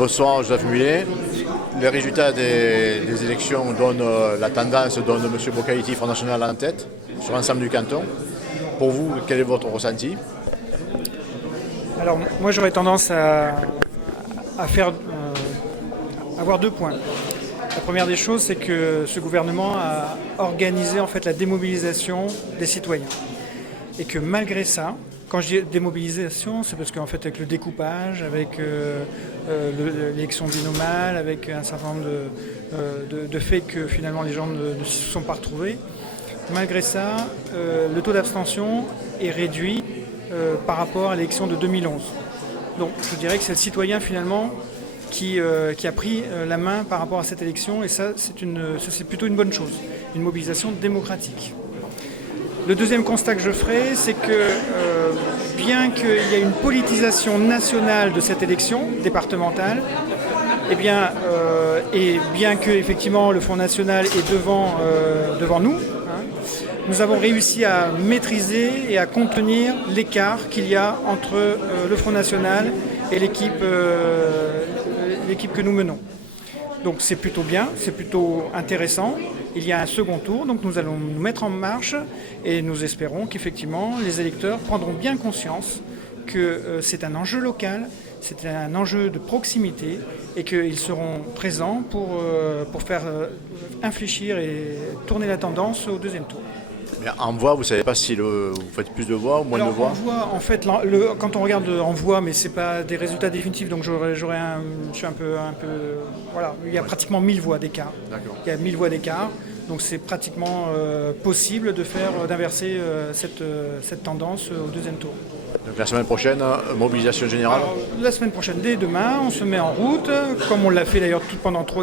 Bonsoir, Joseph Mulet. Les résultats des élections donnent la tendance, donne M. Boccaiti, Front National en tête sur l'ensemble du canton. Pour vous, quel est votre ressenti? Alors moi j'aurais tendance à avoir deux points. La première des choses, c'est que ce gouvernement a organisé en fait la démobilisation des citoyens. Et que malgré ça, quand je dis démobilisation, c'est parce qu'en fait avec le découpage, avec l'élection binominale, avec un certain nombre de faits que finalement les gens ne se sont pas retrouvés, malgré ça, le taux d'abstention est réduit par rapport à l'élection de 2011. Donc je dirais que c'est le citoyen finalement qui a pris la main par rapport à cette élection, et ça c'est plutôt une bonne chose, une mobilisation démocratique. Le deuxième constat que je ferai, c'est que bien qu'il y ait une politisation nationale de cette élection départementale, et bien que effectivement le Front National est devant nous, nous avons réussi à maîtriser et à contenir l'écart qu'il y a entre le Front National et l'équipe que nous menons. Donc c'est plutôt bien, c'est plutôt intéressant. Il y a un second tour, donc nous allons nous mettre en marche et nous espérons qu'effectivement les électeurs prendront bien conscience que c'est un enjeu local, c'est un enjeu de proximité et qu'ils seront présents pour faire infléchir et tourner la tendance au deuxième tour. Mais en voix, vous ne savez pas si vous faites plus de voix ou moins de voix? En voix, en fait, quand on regarde en voix, mais c'est pas des résultats définitifs, donc je suis un peu, voilà, il y a pratiquement 1000 voix d'écart. D'accord. Il y a 1000 voix d'écart, donc c'est pratiquement possible d'inverser cette tendance au deuxième tour. Donc la semaine prochaine, mobilisation générale? Alors, la semaine prochaine, dès demain, on se met en route, comme on l'a fait d'ailleurs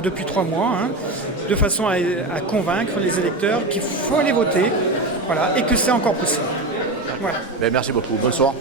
depuis 3 mois, de façon à convaincre les électeurs qu'il faut aller voter. Voilà, et que c'est encore possible. Voilà. Merci beaucoup. Bonsoir.